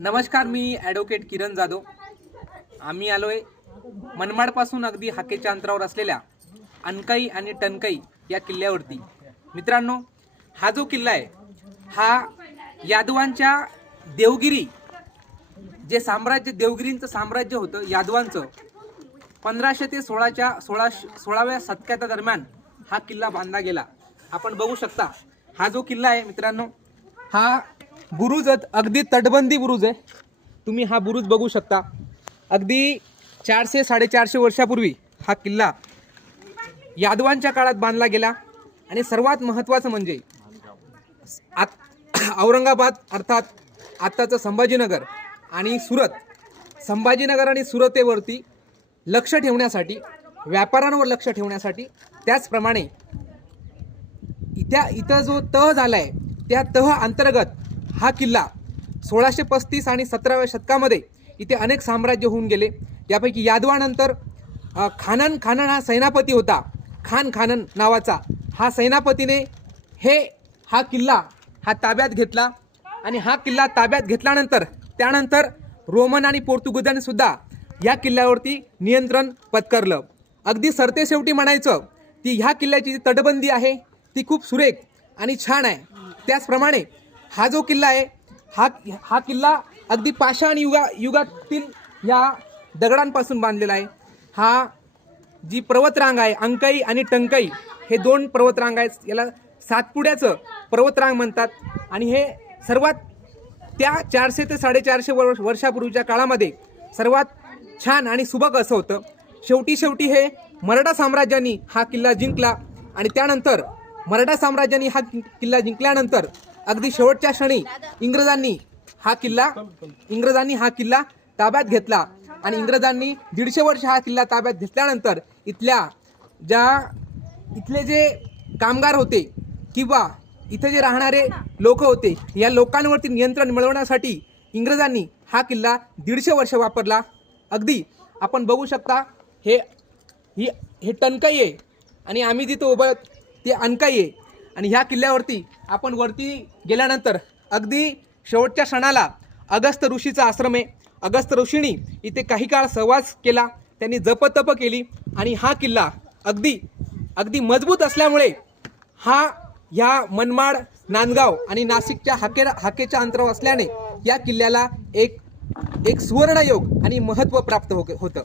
नमस्कार, मी ॲडव्होकेट किरण जाधव. आम्ही आलोय मनमाडपासून अगदी हाकेच्या अंतरावर असलेल्या अनकाई आणि टनकाई या किल्ल्यावरती. मित्रांनो, हा जो किल्ला आहे हा यादवांच्या देवगिरी जे साम्राज्य, देवगिरींचं साम्राज्य होतं यादवांचं, 1500 ते 16व्या शतकाच्या दरम्यान हा किल्ला बांधला गेला. आपण बघू शकता हा जो किल्ला आहे मित्रांनो, हा बुरुज अगदी तटबंदी बुरुज आहे. तुम्ही हा बुरुज बघू शकता. अगदी 400-450 वर्षापूर्वी हा किल्ला यादवांच्या काळात बांधला गेला. आणि सर्वात महत्त्वाचं म्हणजे औरंगाबाद अर्थात आत्ताचं संभाजीनगर आणि सुरत, संभाजीनगर आणि सुरतेवरती लक्ष ठेवण्यासाठी, व्यापाऱ्यांवर लक्ष ठेवण्यासाठी, त्याचप्रमाणे इथं जो तह झाला आहे त्या तह अंतर्गत हा किल्ला 1635 आणि 17व्या शतकामध्ये इथे अनेक साम्राज्य होऊन गेले. यापैकी यादवानंतर खानन हा सेनापती होता. खानन नावाचा हा सेनापतीने हा किल्ला ताब्यात घेतला. आणि हा किल्ला ताब्यात घेतल्यानंतर त्यानंतर रोमन आणि पोर्तुगीजांनी सुद्धा या किल्ल्यावरती नियंत्रण पत्करलं. अगदी सरतेशेवटी म्हणायचं ती ह्या किल्ल्याची जी तटबंदी आहे ती खूप सुरेख आणि छान आहे. त्याचप्रमाणे हा जो किल्ला आहे हा किल्ला अगदी पाषाण युगातील या दगडांपासून बांधलेला आहे. हा जी पर्वतरांग आहे, अंकाई आणि टंकाई हे दोन पर्वतरांग आहेत. याला सातपुड्याचं पर्वतरांग म्हणतात. आणि हे सर्वात त्या 400 ते 450 वर्षापूर्वीच्या काळामध्ये सर्वात छान आणि सुबक असं होतं. शेवटी हे मराठा साम्राज्याने हा किल्ला जिंकला. आणि त्यानंतर मराठा साम्राज्याने हा किल्ला जिंकल्यानंतर अगदी शेवटच्या क्षणी इंग्रजांनी हा किल्ला ताब्यात घेतला. आणि इंग्रजांनी 150 वर्ष हा किल्ला ताब्यात घेतल्यानंतर इथले जे कामगार होते किंवा इथे जे राहणारे लोक होते या लोकांवरती नियंत्रण मिळवण्यासाठी इंग्रजांनी हा किल्ला 150 वर्ष वापरला. अगदी आपण बघू शकता हे टनकाई आहे आणि आम्ही जिथं उभं ते अनकाई आहे. आणि ह्या किल्ल्यावरती आपण वरती गेल्यानंतर अगदी शेवटच्या क्षणाला अगस्त्य ऋषीचा आश्रम आहे. अगस्त्य ऋषींनी इथे काही काळ सहवास केला, त्यांनी जपतप केली. आणि हा किल्ला अगदी मजबूत असल्यामुळे ह्या मनमाड, नांदगाव आणि नाशिकच्या हाकेच्या अंतरावर असल्याने या किल्ल्याला एक सुवर्णयोग आणि महत्त्व प्राप्त होतं.